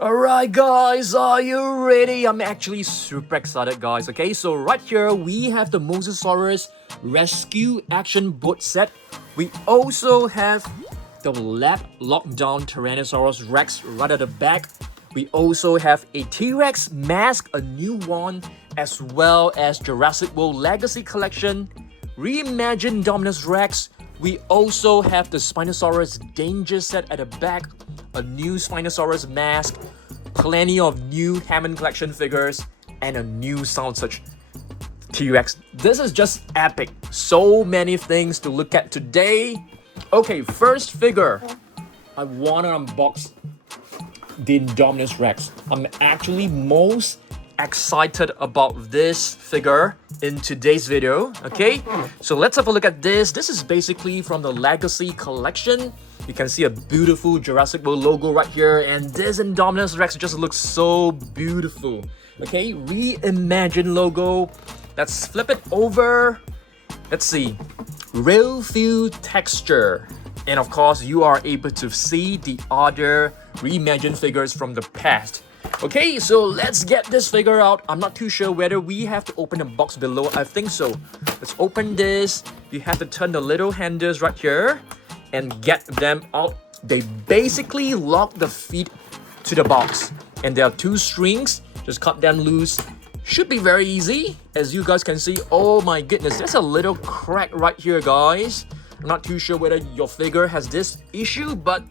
Alright guys, are you ready? I'm actually super excited guys, okay? So right here we have the Mosasaurus Rescue Action Boot Set. We also have the Lab Lockdown Tyrannosaurus Rex right at the back. We also have a TRex Mask, a new one, as well as Jurassic World Legacy Collection, Reimagined Indominus Rex. We also have the Spinosaurus Danger Set at the back, a new Spinosaurus Mask, plenty of new Hammond collection figures, and a new Sound Search T-Rex. This is just epic. So many things to look at today. Okay, first figure. I want to unbox the Indominus Rex. I'm actually most excited about this figure in today's video. Okay, so let's have a look at this. This is basically from the Legacy Collection. You can see a beautiful Jurassic World logo right here, and this Indominus Rex just looks so beautiful. Okay, reimagined logo. Let's flip it over. Let's see, real feel texture, and of course you are able to see the other reimagined figures from the past. Okay, so let's get this figure out. I'm not too sure whether we have to open the box below. I think so. Let's open this. You have to turn the little handles right here and get them out. They basically lock the feet to the box, and there are two strings. Just cut them loose. Should be very easy, as you guys can see. Oh my goodness, there's a little crack right here, guys. I'm not too sure whether your figure has this issue, but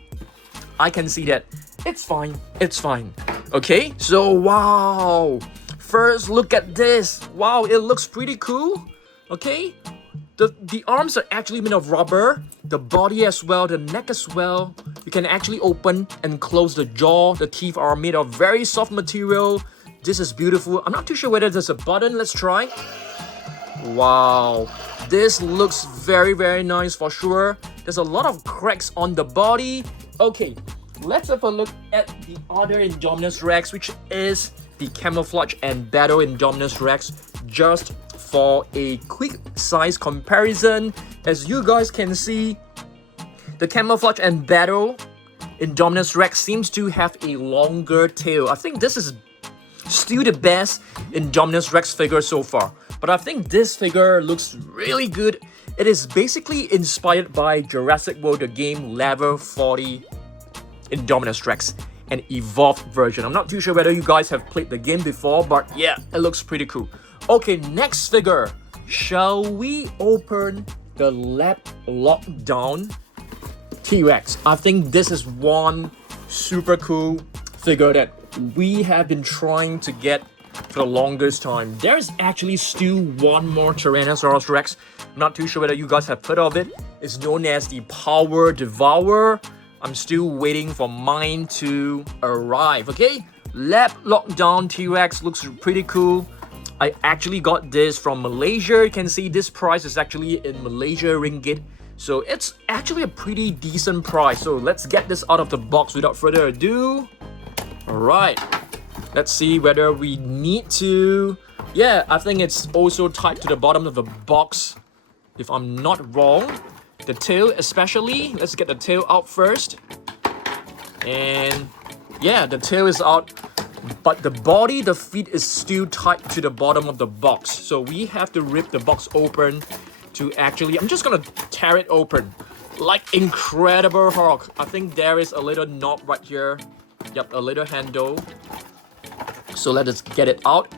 I can see that. It's fine, it's fine. Okay, so wow. First look at this. Wow, it looks pretty cool. Okay, the arms are actually made of rubber, the body as well, the neck as well. You can actually open and close the jaw. The teeth are made of very soft material. This is beautiful. I'm not too sure whether there's a button. Let's try. Wow, this looks very nice for sure. There's a lot of cracks on the body. Okay, let's have a look at the other Indominus Rex, which is the Camouflage and Battle Indominus Rex. Just for a quick size comparison, as you guys can see, the Camouflage and Battle Indominus Rex seems to have a longer tail. I think this is still the best Indominus Rex figure so far, but I think this figure looks really good. It is basically inspired by Jurassic World, the game, level 40 Indominus Rex, an evolved version. I'm not too sure whether you guys have played the game before, but yeah, it looks pretty cool. Okay, next figure. Shall we open the Lab Lockdown T-Rex? I think this is one super cool figure that we have been trying to get for the longest time. There's actually still one more Tyrannosaurus Rex. I'm not too sure whether you guys have heard of it. It's known as the Power Devourer. I'm still waiting for mine to arrive. Okay, Lab Lockdown T-Rex looks pretty cool. I actually got this from Malaysia. You can see this price is actually in Malaysia ringgit, so it's actually a pretty decent price. So let's get this out of the box without further ado. Alright, let's see whether we need to. Yeah, I think it's also tied to the bottom of the box, if I'm not wrong. The tail especially. Let's get the tail out first. And yeah, the tail is out, but the body, the feet is still tied to the bottom of the box. So we have to rip the box open to actually, I'm just gonna tear it open like Incredible Hulk. I think there is a little knob right here. Yep, a little handle. So let us get it out.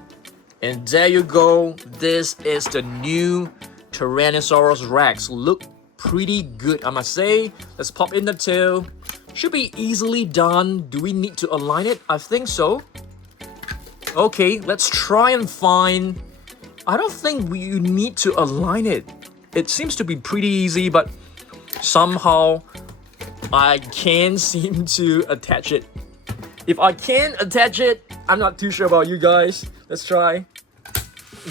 And there you go. This is the new Tyrannosaurus Rex. Look pretty good, I must say. Let's pop in the tail. Should be easily done. Do we need to align it? I think so. Okay, let's try and find. I don't think you need to align it. It seems to be pretty easy, but somehow I can't seem to attach it. If I can't attach it, I'm not too sure about you guys. Let's try.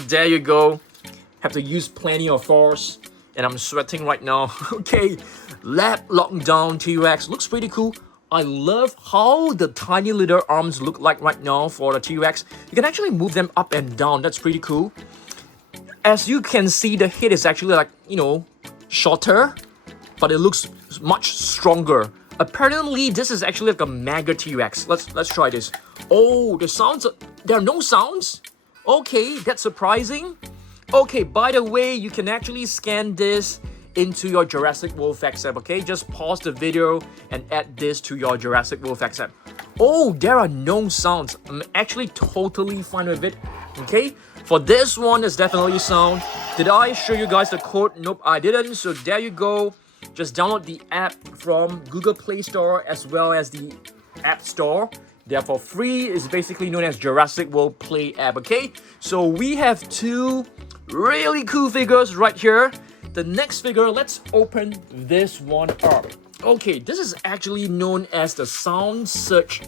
There you go. Have to use plenty of force, and I'm sweating right now. Okay, Lab Lockdown T-Rex looks pretty cool. I love how the tiny little arms look like right now for the T-Rex. You can actually move them up and down. That's pretty cool. As you can see, the head is actually like, you know, shorter, but it looks much stronger. Apparently, this is actually like a mega T-Rex. Let's try this. Oh, the sounds, there are no sounds? Okay, that's surprising. Okay, by the way, you can actually scan this into your Jurassic World Facts app, okay? Just pause the video and add this to your Jurassic World Facts app. Oh, there are no sounds. I'm actually totally fine with it, okay? For this one, there's definitely sound. Did I show you guys the code? Nope, I didn't. So there you go. Just download the app from Google Play Store as well as the App Store. They're for free. It's basically known as Jurassic World Play app, okay? So we have two really cool figures right here. The next figure, let's open this one up. Okay, this is actually known as the Sound Search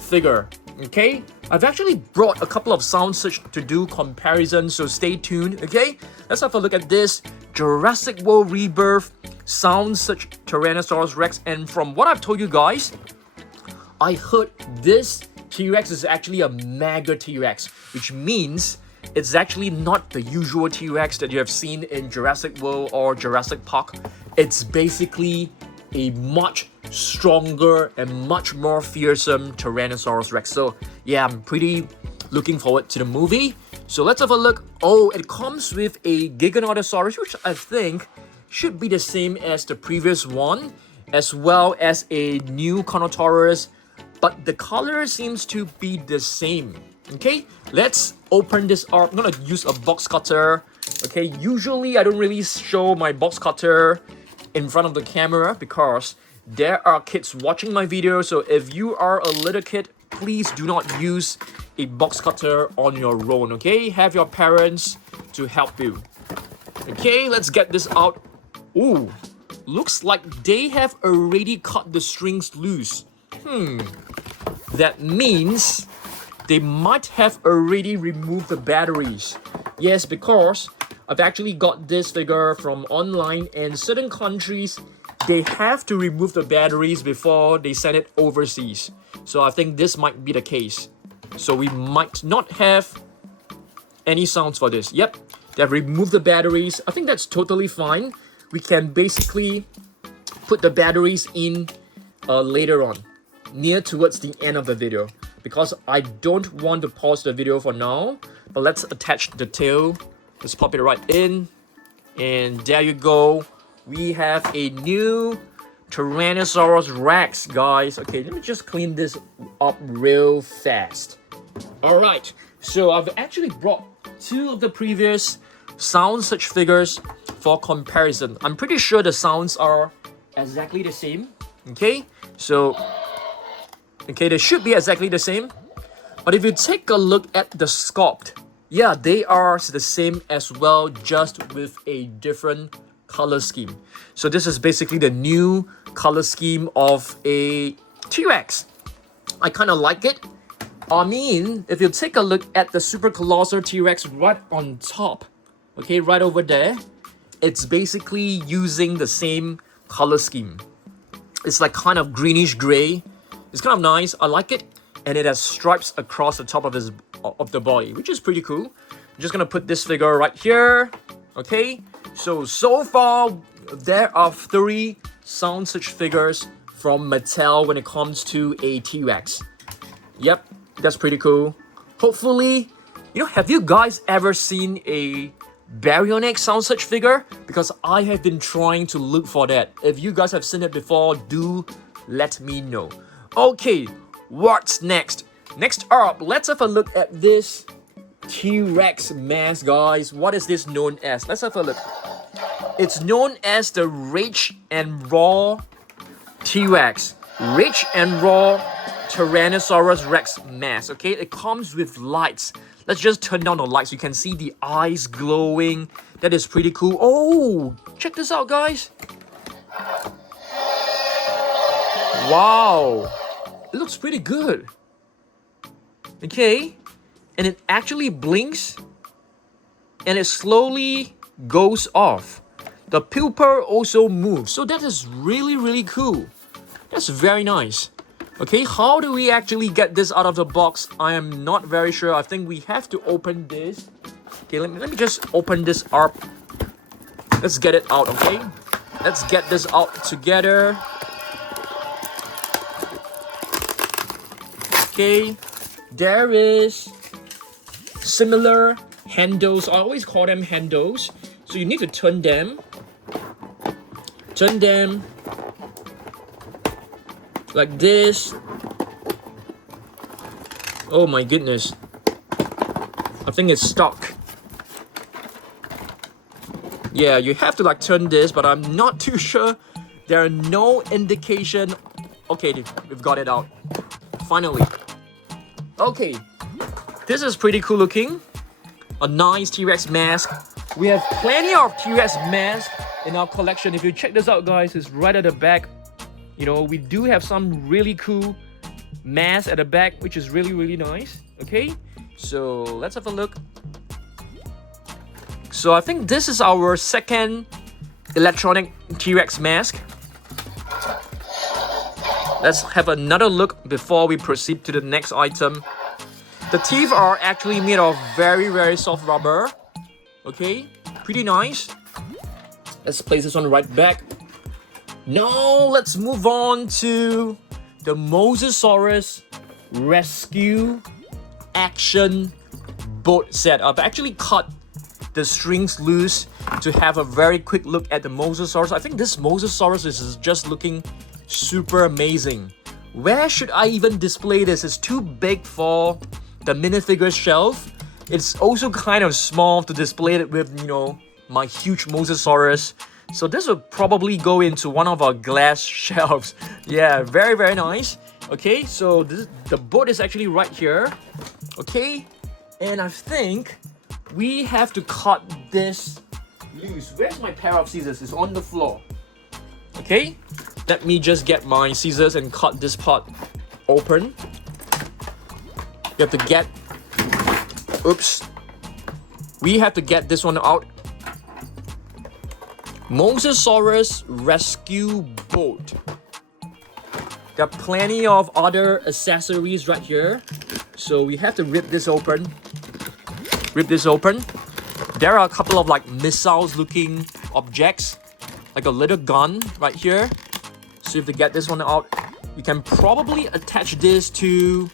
figure, okay? I've actually brought a couple of Sound Search to do comparisons, so stay tuned, okay? Let's have a look at this Jurassic World Rebirth Sound Search Tyrannosaurus Rex. And from what I've told you guys, I heard this T-Rex is actually a mega T-Rex, which means it's actually not the usual T-Rex that you have seen in Jurassic World or Jurassic Park. It's basically a much stronger and much more fearsome Tyrannosaurus Rex. So yeah, I'm pretty looking forward to the movie. So let's have a look. Oh, it comes with a Giganotosaurus, which I think should be the same as the previous one, as well as a new Carnotaurus, but the color seems to be the same. Okay, let's open this up. I'm gonna use a box cutter. Okay, usually I don't really show my box cutter in front of the camera because there are kids watching my video. So if you are a little kid, please do not use a box cutter on your own, okay? Have your parents to help you. Okay, let's get this out. Ooh, looks like they have already cut the strings loose. That means they might have already removed the batteries. Yes, because I've actually got this figure from online, and certain countries, they have to remove the batteries before they send it overseas. So I think this might be the case. So we might not have any sounds for this. Yep, they've removed the batteries. I think that's totally fine. We can basically put the batteries in later on, near towards the end of the video, because I don't want to pause the video for now. But let's attach the tail. Let's pop it right in, and there you go. We have a new Tyrannosaurus Rex, guys. Okay, let me just clean this up real fast. Alright, so I've actually brought two of the previous Sound Search figures for comparison. I'm pretty sure the sounds are exactly the same. Okay, so okay, they should be exactly the same. But if you take a look at the sculpt, yeah, they are the same as well, just with a different color scheme. So this is basically the new color scheme of a T-Rex. I kind of like it. I mean, if you take a look at the Super Colossal T-Rex right on top, okay, right over there, it's basically using the same color scheme. It's like kind of greenish gray. It's kind of nice. I like it. And it has stripes across the top of the body, which is pretty cool. I'm just gonna put this figure right here. Okay, so far there are 3 Sound Search figures from Mattel when it comes to a T-Rex. Yep, that's pretty cool. Hopefully, you know, have you guys ever seen a baryonyx Sound Search figure? Because I have been trying to look for that. If you guys have seen it before, do let me know. Okay, what's next? Next up, let's have a look at this TRex Mask, guys. What is this known as? Let's have a look. It's known as the Rich and Raw T-Rex. Rich and Raw Tyrannosaurus Rex Mask. Okay, it comes with lights. Let's just turn down the lights. You can see the eyes glowing. That is pretty cool. Oh, check this out, guys. Wow, it looks pretty good. Okay, and it actually blinks and it slowly goes off. The pupil also moves, so that is really cool. That's very nice. Okay, how do we actually get this out of the box? I am not very sure. I think we have to open this. Okay, let me just open this up. Let's get it out, okay? Let's get this out together. Okay, there is similar handles. I always call them handles. So you need to turn them like this. Oh my goodness, I think it's stuck. Yeah, you have to like turn this, but I'm not too sure. There are no indication. Okay, we've got it out finally. Okay, this is pretty cool looking. A nice T-Rex mask. We have plenty of T-Rex masks in our collection. If you check this out, guys, it's right at the back. You know, we do have some really cool masks at the back, which is really nice. Okay, so let's have a look. So I think this is our second electronic T-Rex mask. Let's have another look before we proceed to the next item. The teeth are actually made of very soft rubber. Okay, pretty nice. Let's place this one right back. Now let's move on to the Mosasaurus Rescue Action Boat Set. I've actually cut the strings loose to have a very quick look at the Mosasaurus. I think this Mosasaurus is just looking super amazing. Where should I even display this? It's too big for the minifigure shelf. It's also kind of small to display it with, you know, my huge Mosasaurus. So this will probably go into one of our glass shelves. Yeah, very nice. Okay, so the boat is actually right here. Okay, and I think we have to cut this loose. Where's my pair of scissors? It's on the floor. Okay, let me just get my scissors and cut this part open. You have to get... Oops. We have to get this one out. Mosasaurus Rescue Boat. Got plenty of other accessories right here. So we have to rip this open. Rip this open. There are a couple of like missiles looking objects. Like a little gun right here. So if you get this one out, you can probably attach this to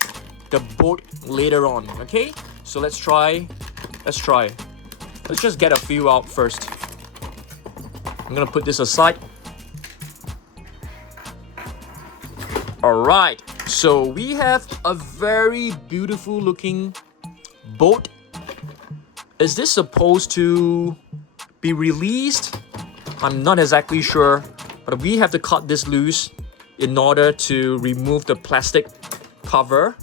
the boat later on. Okay, so let's try. Let's just get a few out first. I'm gonna put this aside. Alright, so we have a very beautiful looking boat. Is this supposed to be released? I'm not exactly sure, but we have to cut this loose in order to remove the plastic cover.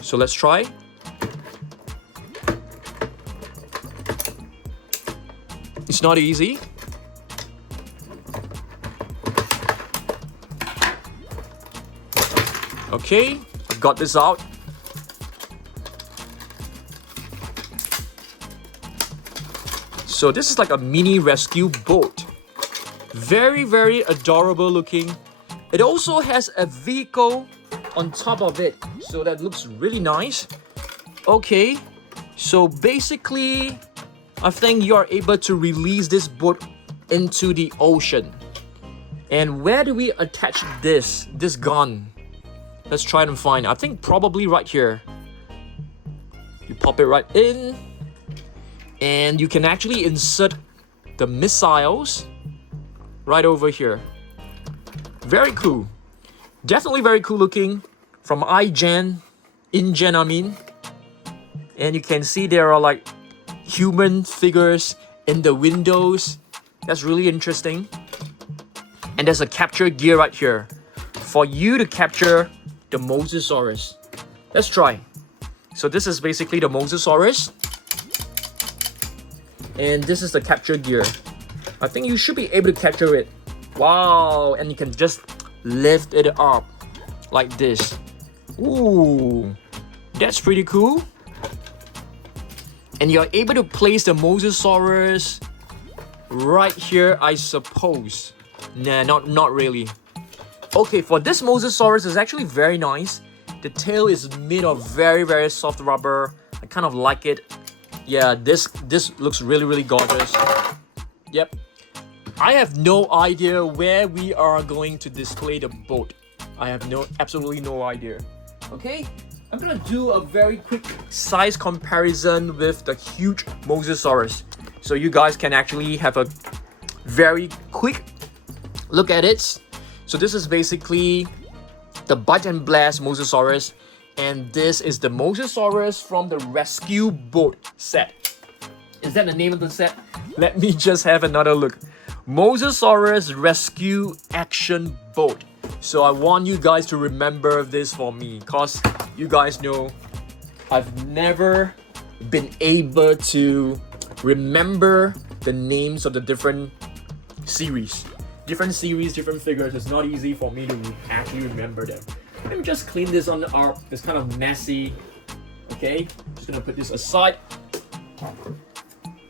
So let's try. It's not easy. Okay, I've got this out. So this is like a mini rescue boat. Very adorable looking. It also has a vehicle on top of it, so that looks really nice. Okay, so basically I think you are able to release this boat into the ocean. And where do we attach this gun? Let's try and find. I think probably right here. You pop it right in, and you can actually insert the missiles right over here. Very cool. Definitely very cool looking. From IGen, InGen I mean. And you can see there are like human figures in the windows. That's really interesting. And there's a capture gear right here for you to capture the Mosasaurus. Let's try. So this is basically the Mosasaurus. And this is the capture gear. I think you should be able to capture it. Wow, and you can just lift it up like this. Ooh, that's pretty cool. And you're able to place the Mosasaurus right here, I suppose. Nah, not really. Okay, for this Mosasaurus, it's actually very nice. The tail is made of very soft rubber. I kind of like it. Yeah, this looks really gorgeous. Yep. I have no idea where we are going to display the boat. I have absolutely no idea. Okay, I'm gonna do a very quick size comparison with the huge Mosasaurus. So you guys can actually have a very quick look at it. So this is basically the Bite and Blast Mosasaurus. And this is the Mosasaurus from the Rescue Boat set. Is that the name of the set? Let me just have another look. Mosasaurus Rescue Action Boat. So I want you guys to remember this for me, because you guys know I've never been able to remember the names of the different series. Different series, different figures. It's not easy for me to actually remember them. Let me just clean this on the arm. It's kind of messy. Okay, just gonna put this aside.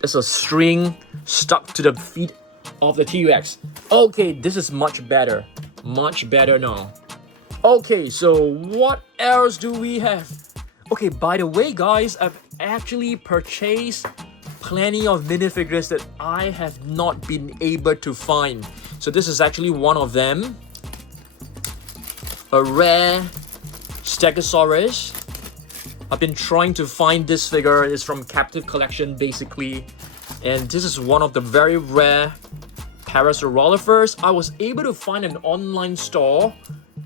There's a string stuck to the feet of the T-Rex. Okay, this is much better. Much better now. Okay, so what else do we have? Okay, by the way, guys, I've actually purchased plenty of minifigures that I have not been able to find. So this is actually one of them. A rare Stegosaurus. I've been trying to find this figure. It's from Captive Collection, basically. And this is one of the very rare Parasaurolophers. I was able to find an online store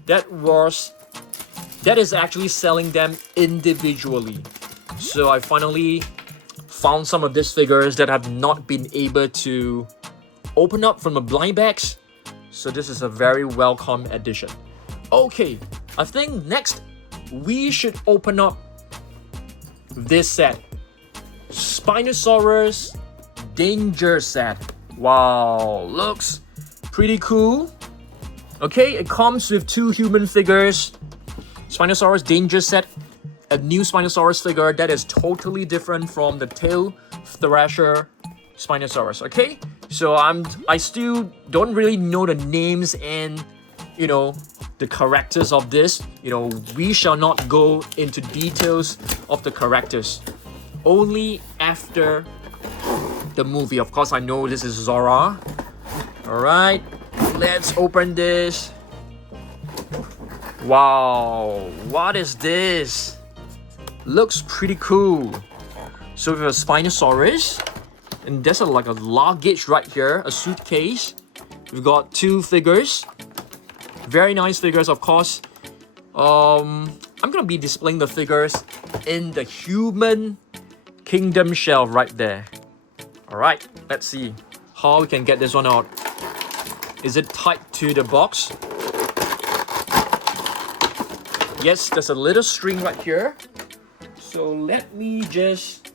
that is actually selling them individually. So I finally found some of these figures that have not been able to open up from the blind bags. So this is a very welcome addition. Okay, I think next we should open up this set. Spinosaurus Danger Set. Wow, looks pretty cool. Okay, it comes with 2 human figures. Spinosaurus Danger Set, a new Spinosaurus figure that is totally different from the tail thrasher Spinosaurus. Okay, so I still don't really know the names and the characters of this. We shall not go into details of the characters. Only after the movie. Of course, I know this is Zora. Alright, let's open this. Wow, what is this? Looks pretty cool. So we have a Spinosaurus. And there's like a luggage right here, a suitcase. We've got 2 figures. Very nice figures, of course. I'm gonna be displaying the figures in the human kingdom shelf right there. Alright, let's see how we can get this one out. Is it tied to the box? Yes, there's a little string right here. So let me just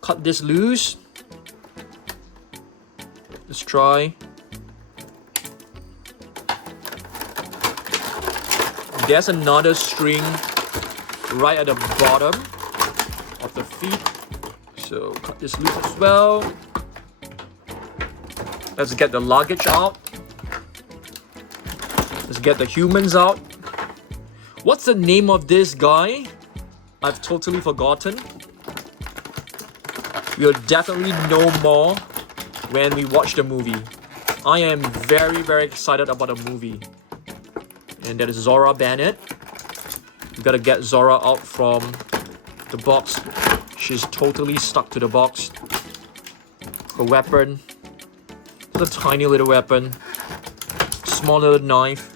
cut this loose. Let's try. There's another string right at the bottom of the feet. So cut this loose as well. Let's get the luggage out. Let's get the humans out. What's the name of this guy? I've totally forgotten. You'll definitely know more when we watch the movie. I am very, very excited about the movie. And that is Zora Bennett. We gotta get Zora out from the box. She's totally stuck to the box. Her weapon. It's a tiny little weapon. Small little knife.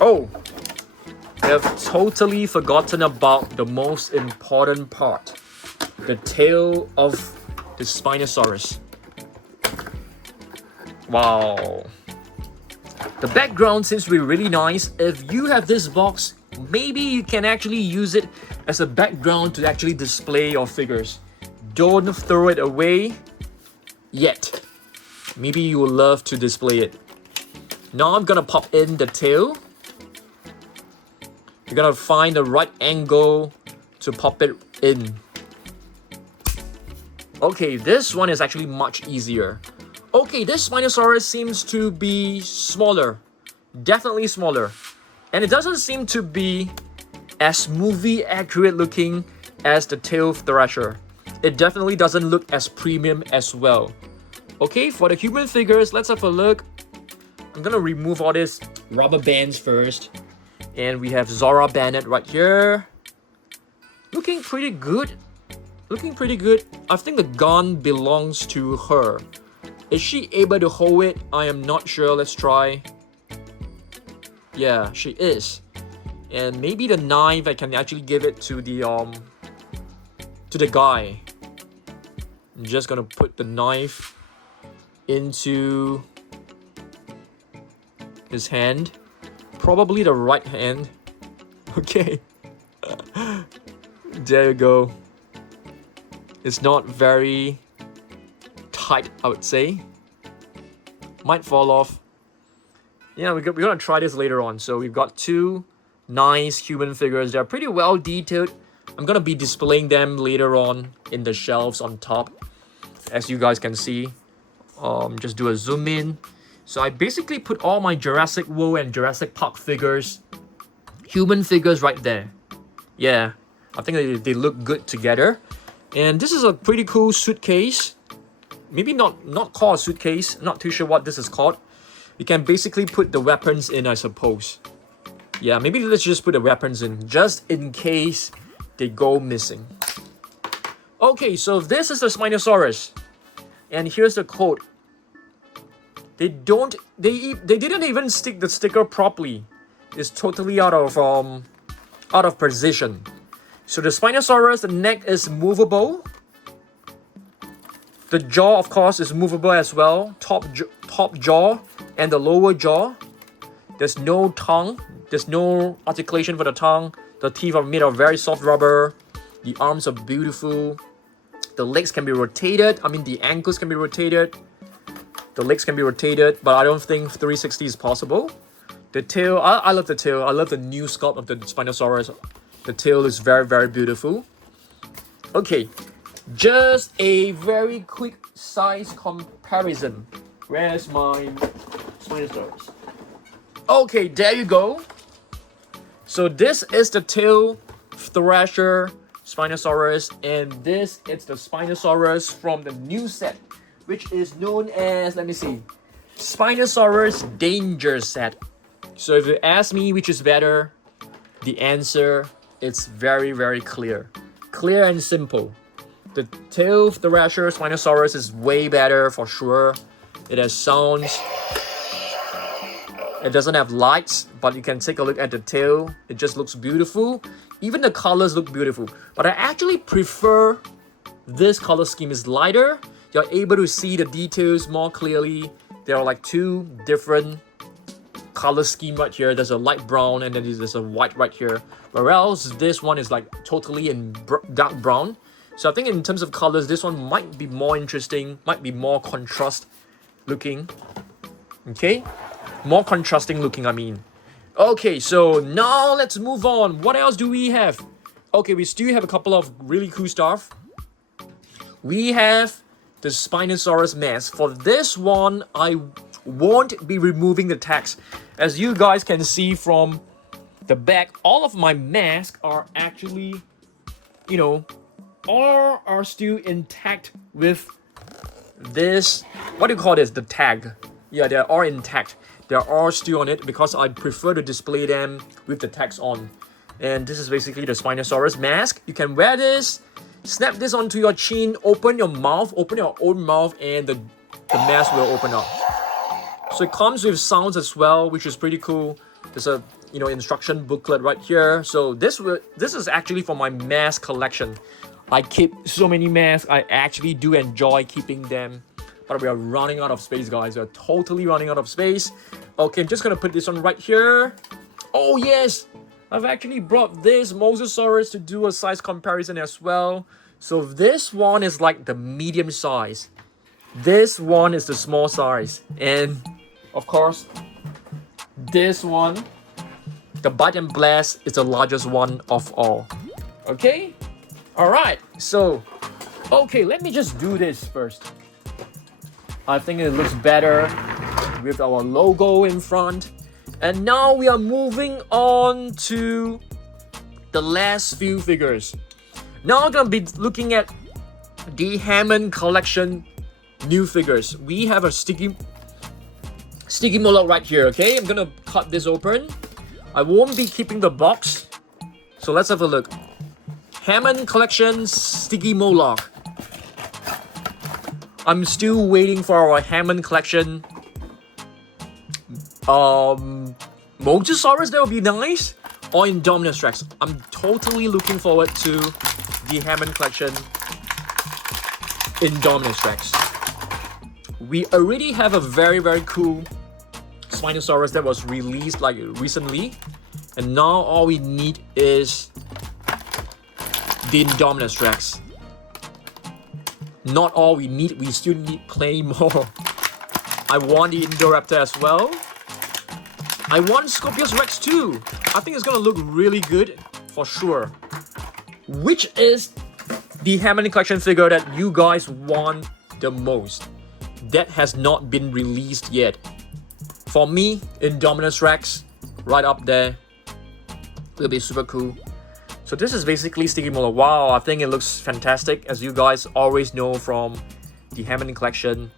Oh! I have totally forgotten about the most important part. The tail of the Spinosaurus. Wow. The background seems to be really nice. If you have this box, maybe you can actually use it as a background to actually display your figures. Don't throw it away yet. Maybe you will love to display it. Now I'm gonna pop in the tail. You're gonna find the right angle to pop it in. Okay, this one is actually much easier. Okay, this Spinosaurus seems to be smaller. Definitely smaller. And it doesn't seem to be as movie accurate looking as the tail thrasher. It definitely doesn't look as premium as well. Okay, for the human figures, let's have a look. I'm gonna remove all these rubber bands first. And we have Zora Bennett right here. Looking pretty good. Looking pretty good. I think the gun belongs to her. Is she able to hold it? I am not sure. Let's try. Yeah, she is. And maybe the knife, I can actually give it to the guy. I'm just gonna put the knife into his hand. Probably the right hand. Okay. There you go. It's not very tight, I would say. Might fall off. Yeah, we're gonna try this later on. So we've got two nice human figures. They're pretty well detailed. I'm gonna be displaying them later on in the shelves on top, as you guys can see. Just do a zoom in. So I basically put all my Jurassic World and Jurassic Park figures, human figures right there. Yeah, I think they look good together. And this is a pretty cool suitcase. Maybe not called a suitcase. Not too sure what this is called. You can basically put the weapons in, I suppose. Yeah, maybe let's just put the weapons in, just in case they go missing. Okay, so this is the Spinosaurus. And here's the code. They didn't even stick the sticker properly. It's totally out of position. So the Spinosaurus, the neck is movable. The jaw, of course, is movable as well. Top jaw and the lower jaw. There's no tongue. There's no articulation for the tongue. The teeth are made of very soft rubber. The arms are beautiful. The legs can be rotated. I mean, the ankles can be rotated. The legs can be rotated, but I don't think 360 is possible. The tail, I love the tail. I love the new sculpt of the Spinosaurus. The tail is very, very beautiful. Okay, just a very quick size comparison. Where's my Spinosaurus? Okay, there you go. So this is the tail Thrasher Spinosaurus, and this is the Spinosaurus from the new set, which is known as, let me see, Spinosaurus Danger Set. So if you ask me which is better, the answer, it's very, very clear. Clear and simple. The tail Thrasher Spinosaurus is way better for sure. It has sounds. It doesn't have lights, but you can take a look at the tail. It just looks beautiful. Even the colors look beautiful. But I actually prefer this color scheme. Is lighter. You're able to see the details more clearly. There are like two different color scheme right here. There's a light brown and then there's a white right here. Whereas this one is like totally in dark brown. So I think in terms of colors, this one might be more interesting, might be more contrast looking. Okay? More contrasting looking, I mean. Okay, so now let's move on. What else do we have? Okay, we still have a couple of really cool stuff. We have the Spinosaurus Mask. For this one, I won't be removing the tags. As you guys can see from the back, all of my masks are actually, you know, all are still intact with this, what do you call this, the tag. Yeah, they're all intact. They're all still on it because I prefer to display them with the tags on. And this is basically the Spinosaurus Mask. You can wear this, snap this onto your chin, open your mouth, open your own mouth, and the mask will open up. So it comes with sounds as well, which is pretty cool. There's a instruction booklet right here. So this is actually for my mask collection. I keep so many masks. I actually do enjoy keeping them. But we are running out of space, guys. We are totally running out of space. Okay, I'm just gonna put this one right here. Oh yes! I've actually brought this Mosasaurus to do a size comparison as well. So this one is like the medium size. This one is the small size. And of course, this one, the Bite and Blast, is the largest one of all. Okay? Alright, so, okay, let me just do this first. I think it looks better with our logo in front. And now we are moving on to the last few figures. Now I'm gonna be looking at the Hammond collection new figures. We have a Stygimoloch right here, okay? I'm gonna cut this open. I won't be keeping the box. So let's have a look. Hammond Collection Stygimoloch. I'm still waiting for our Hammond Collection. Mosasaurus, that would be nice. Or Indominus Rex. I'm totally looking forward to the Hammond Collection Indominus Rex. We already have a very cool Spinosaurus that was released like recently. And now all we need is the Indominus Rex. Not all we need, we still need plenty more. I want the Indoraptor as well. I want Spinosaurus Rex too. I think it's gonna look really good for sure. Which is the Hammond Collection figure that you guys want the most? That has not been released yet. For me, Indominus Rex, right up there. It'll be super cool. So this is basically Stygimoloch. Wow, I think it looks fantastic. As you guys always know from the Hammond Collection.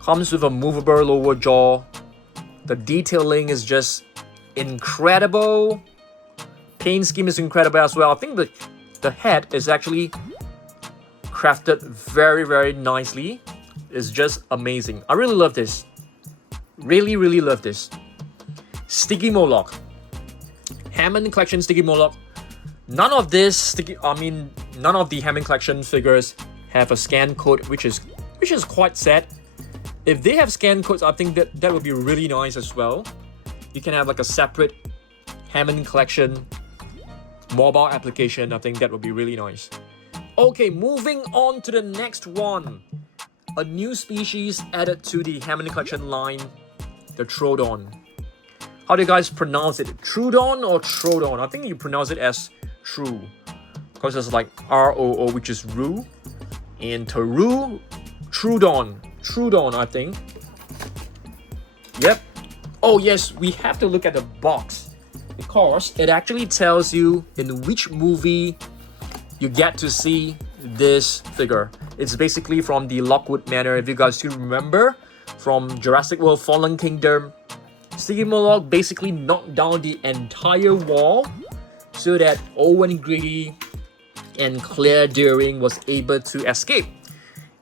Comes with a movable lower jaw. The detailing is just incredible. Paint scheme is incredible as well. I think the head is actually crafted very nicely. It's just amazing. I really love this. Really love this. Stygimoloch. Hammond Collection Stygimoloch. None of the Hammond Collection figures have a scan code, which is quite sad. If they have scan codes, I think that would be really nice as well. You can have like a separate Hammond Collection mobile application. I think that would be really nice. Okay, moving on to the next one. A new species added to the Hammond Collection line, the Troodon. How do you guys pronounce it? Troodon or Troodon? I think you pronounce it as true. Because it's like R-O-O, which is Roo. And Taru, Troodon. Troodon, I think. Yep. Oh yes, we have to look at the box. Because it actually tells you in which movie you get to see this figure. It's basically from the Lockwood Manor, if you guys still remember. From Jurassic World Fallen Kingdom. Stygimoloch basically knocked down the entire wall so that Owen Grady and Claire Dearing was able to escape.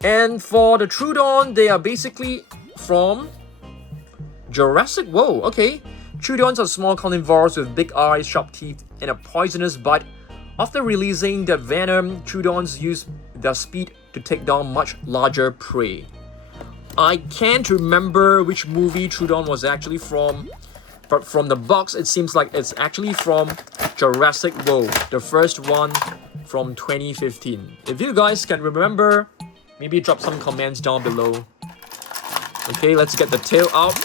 And for the Troodon, they are basically from Jurassic. Whoa, okay. Troodons are small carnivores with big eyes, sharp teeth, and a poisonous bite. After releasing the venom, Troodons use their speed to take down much larger prey. I can't remember which movie Troodon was actually from, but from the box it seems like it's actually from Jurassic World, the first one from 2015. If you guys can remember, maybe drop some comments down below. Okay, let's get the tail out.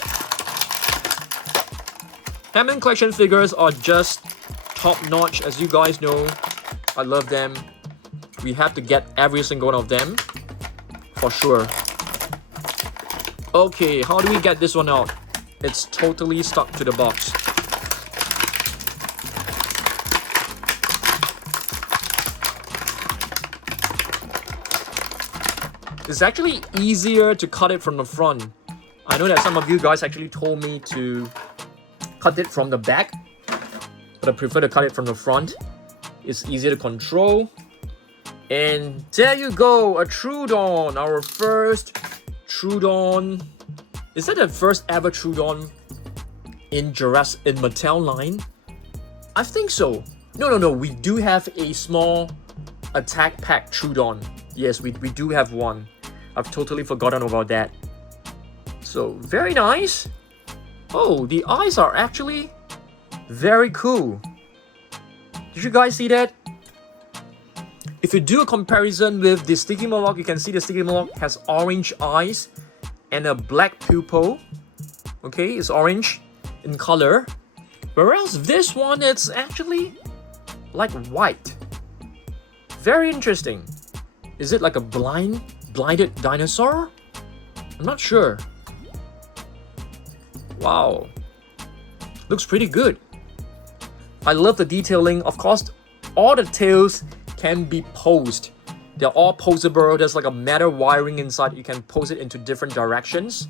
Hammond Collection figures are just top-notch, as you guys know. I love them. We have to get every single one of them, for sure. Okay, how do we get this one out? It's totally stuck to the box. It's actually easier to cut it from the front. I know that some of you guys actually told me to cut it from the back, but I prefer to cut it from the front. It's easier to control. And there you go, a Troodon, our first Troodon. Is that the first ever Troodon in Mattel line? I think so. No, we do have a small attack pack Troodon. Yes, we do have one. I've totally forgotten about that. So, very nice. Oh, the eyes are actually very cool. Did you guys see that? If you do a comparison with the Stygimoloch, you can see the Stygimoloch has orange eyes and a black pupil. Okay, it's orange in color. Whereas this one, it's actually like white. Very interesting. Is it like a blinded dinosaur? I'm not sure. Wow. Looks pretty good. I love the detailing. Of course, all the tails can be posed. They're all posable. There's like a metal wiring inside. You can pose it into different directions.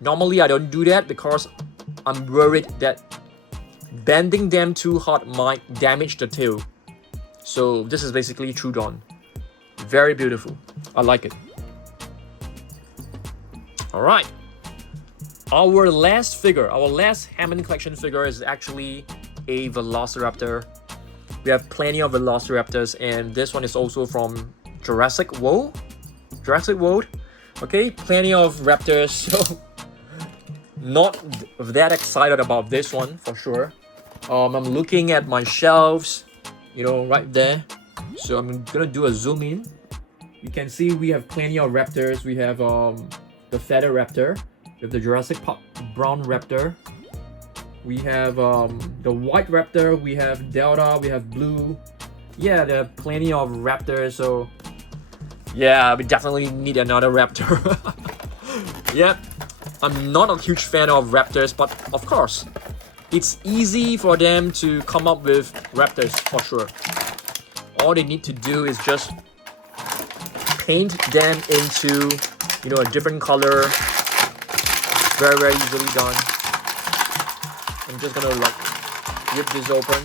Normally, I don't do that because I'm worried that bending them too hard might damage the tail. So this is basically Troodon. Very beautiful. I like it. Alright. Our last figure, our last Hammond collection figure is actually a Velociraptor. We have plenty of Velociraptors, and this one is also from Jurassic World. Okay, plenty of raptors, so not that excited about this one for sure. I'm looking at my shelves, you know, right there. So I'm gonna do a zoom in. You can see we have plenty of raptors. We have the Feather Raptor, we have the Jurassic Park Brown Raptor, we have the White Raptor, we have Delta, we have Blue. Yeah, there are plenty of raptors, so yeah, we definitely need another raptor. Yep, I'm not a huge fan of raptors, but of course, it's easy for them to come up with raptors for sure. All they need to do is just paint them into, you know, a different color. Very, very easily done. I'm just gonna like rip this open.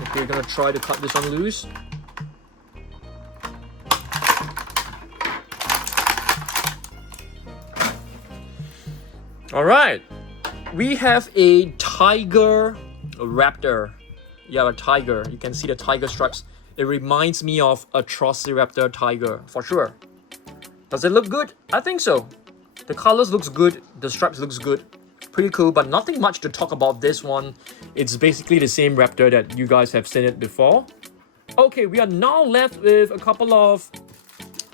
Okay, we're gonna try to cut this one loose. Alright, we have a tiger raptor. Yeah, a tiger. You can see the tiger stripes. It reminds me of a Velociraptor tiger for sure. Does it look good? I think so. The colors looks good, the stripes looks good. Pretty cool, but nothing much to talk about this one. It's basically the same raptor that you guys have seen it before. Okay, we are now left with a couple of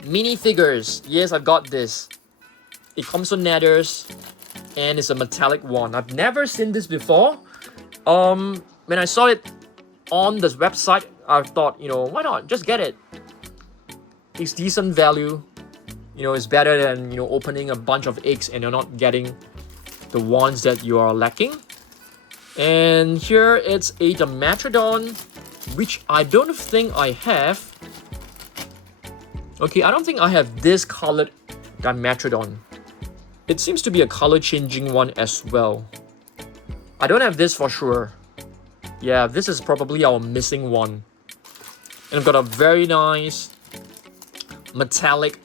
mini figures. Yes, I've got this. It comes from Nethers, and it's a metallic one. I've never seen this before. When I saw it on this website, I thought, you know, why not? Just get it. It's decent value. You know, it's better than, you know, opening a bunch of eggs and you're not getting the ones that you are lacking. And here it's a Dimetrodon, which I don't think I have. Okay, I don't think I have this colored Dimetrodon. It seems to be a color changing one as well. I don't have this for sure. Yeah, this is probably our missing one. And I've got a very nice metallic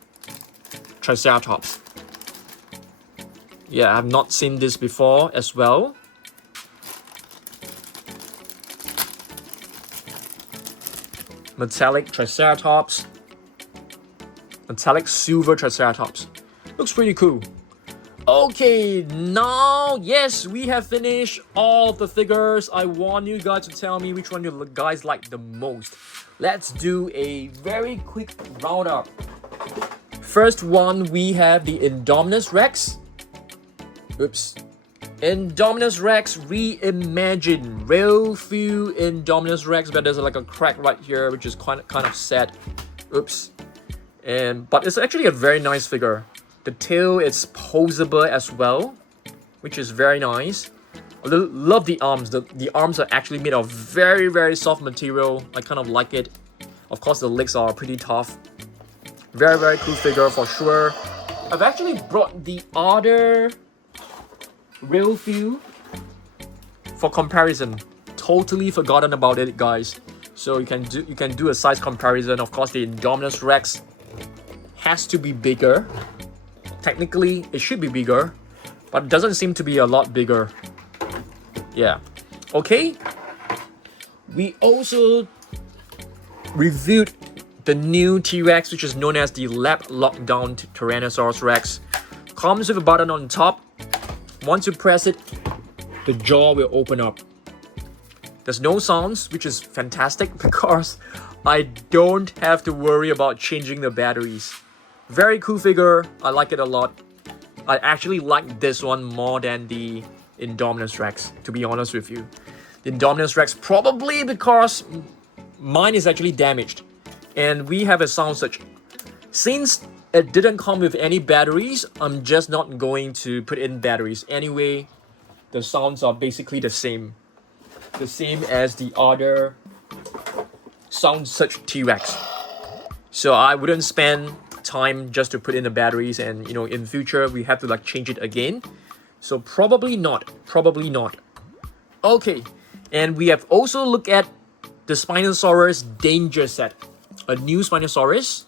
Triceratops. Yeah, I've not seen this before as well. Metallic Triceratops. Metallic silver Triceratops. Looks pretty cool. Okay, now, yes, we have finished all of the figures. I want you guys to tell me which one you guys like the most. Let's do a very quick roundup. First one, we have the Indominus Rex. Oops. Indominus Rex reimagined. Real few Indominus Rex, but there's like a crack right here, which is kind of sad. Oops. But it's actually a very nice figure. The tail is posable as well, which is very nice. I love the arms. The arms are actually made of very, very soft material. I kind of like it. Of course, the legs are pretty tough. Very, very cool figure for sure. I've actually brought the other real few for comparison. Totally forgotten about it, guys. So you can do a size comparison. Of course, the Indominus Rex has to be bigger. Technically, it should be bigger, but it doesn't seem to be a lot bigger. Yeah. Okay. We also reviewed the new T-Rex, which is known as the Lockdown Tyrannosaurus Rex. Comes with a button on top. Once you press it, the jaw will open up. There's no sounds, which is fantastic because I don't have to worry about changing the batteries. Very cool figure. I like it a lot. I actually like this one more than the Indominus Rex, to be honest with you. The Indominus Rex, probably because mine is actually damaged. And we have a sound search. Since it didn't come with any batteries, I'm just not going to put in batteries. Anyway, the sounds are basically the same. The same as the other sound search T-Rex. So I wouldn't spend time just to put in the batteries, and you know, in future we have to like change it again. So probably not. Probably not. Okay. And we have also looked at the Spinosaurus Danger Set. A new Spinosaurus.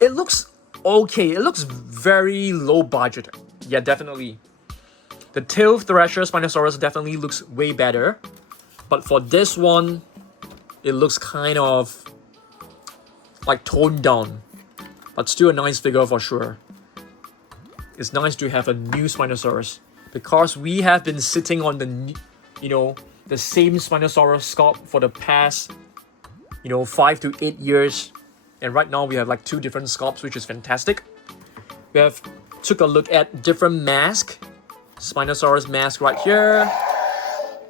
It looks okay. It looks very low budget. Yeah, definitely. The tail thrasher Spinosaurus definitely looks way better. But for this one, it looks kind of like toned down. But still a nice figure for sure. It's nice to have a new Spinosaurus. Because we have been sitting on the, the same Spinosaurus sculpt for the past, 5 to 8 years. And right now we have like 2 different sculpts, which is fantastic. We have took a look at different masks. Spinosaurus Mask right here.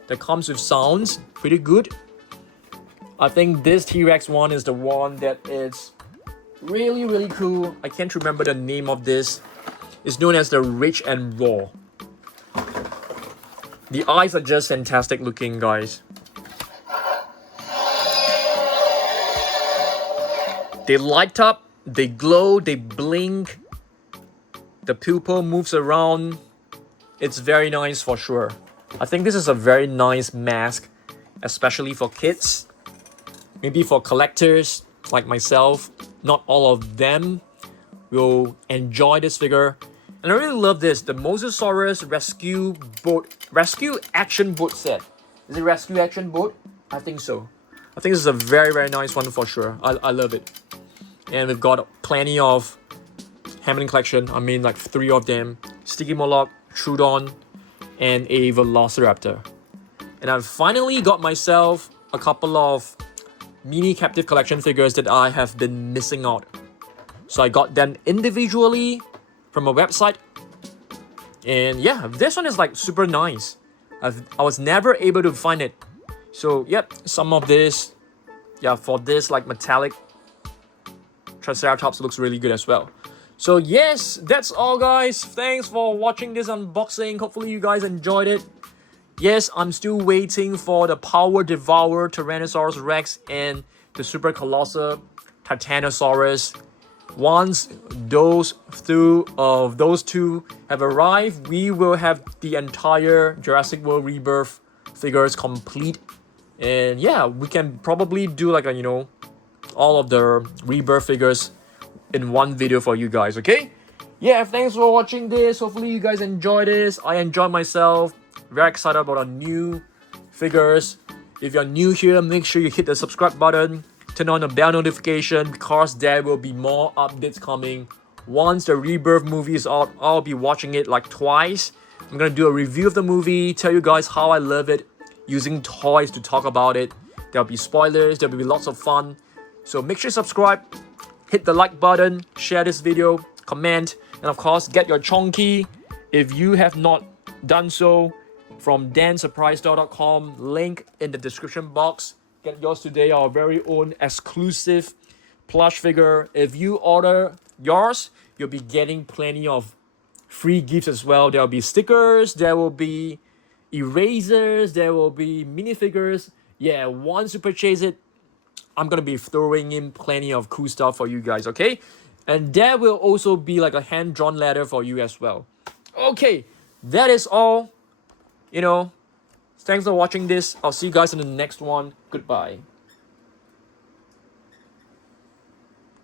That comes with sounds. Pretty good. I think this T-Rex one is the one that is really, really cool. I can't remember the name of this. It's known as the Rich and Raw. The eyes are just fantastic looking, guys. They light up, they glow, they blink. The pupil moves around. It's very nice for sure. I think this is a very nice mask, especially for kids. Maybe for collectors like myself. Not all of them will enjoy this figure. And I really love this, the Mosasaurus Rescue Action Boat Set. Is it Rescue Action Boat? I think so. I think this is a very, very nice one for sure. I love it. And we've got plenty of Hammond collection. I mean like 3 of them. Stygimoloch, Troodon, and a Velociraptor. And I've finally got myself a couple of mini captive collection figures that I have been missing out. So I got them individually from a website. And yeah, this one is like super nice. I was never able to find it. So yep, some of this, yeah, for this like metallic Triceratops looks really good as well. So yes, that's all guys. Thanks for watching this unboxing. Hopefully you guys enjoyed it. Yes, I'm still waiting for the Power Devour Tyrannosaurus Rex and the Super Colossal Titanosaurus. Once those two have arrived, we will have the entire Jurassic World Rebirth figures complete. And yeah, we can probably do like a, all of the Rebirth figures in one video for you guys, okay? Yeah, thanks for watching this. Hopefully you guys enjoyed this. I enjoyed myself. Very excited about our new figures. If you're new here, make sure you hit the subscribe button. Turn on the bell notification because there will be more updates coming. Once the Rebirth movie is out, I'll be watching it like twice. I'm gonna do a review of the movie, tell you guys how I love it, using toys to talk about it. There'll be spoilers, there'll be lots of fun. So make sure you subscribe, hit the like button, share this video, comment, and of course get your chonky if you have not done so from dansurprisestore.com, link in the description box. Get yours today, our very own exclusive plush figure. If you order yours, you'll be getting plenty of free gifts as well. There'll be stickers, there will be erasers, there will be minifigures. Yeah, once you purchase it, I'm gonna be throwing in plenty of cool stuff for you guys, okay? And there will also be like a hand-drawn letter for you as well. Okay, that is all. Thanks for watching this. I'll see you guys in the next one. Goodbye.